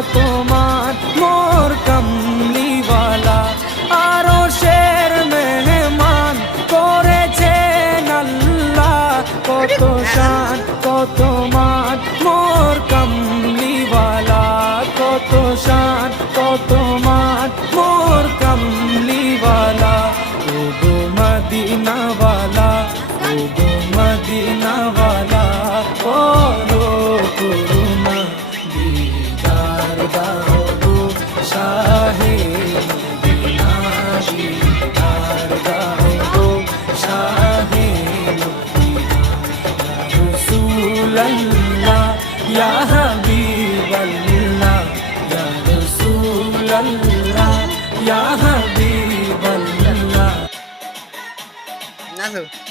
কত মান মোর কামলিওয়ালা আরশের মেহমান করেছেন আল্লাহ কত শান কত মান মোর কামলিওয়ালা কত শান কত মান মোর কামলিওয়ালা ও গো মদিনাওয়ালা ও গো মদিনাওয়ালা বলো করুণা দিদার দাও গো শাহে মদিনা দিদার দাও গো শাহে মদিনা ইয়া রাসূলুল্লাহ ইয়া হাবিবাল্লাহ ইয়া রাসূলুল্লাহ ইয়া হাবিবাল্লাহ নাচো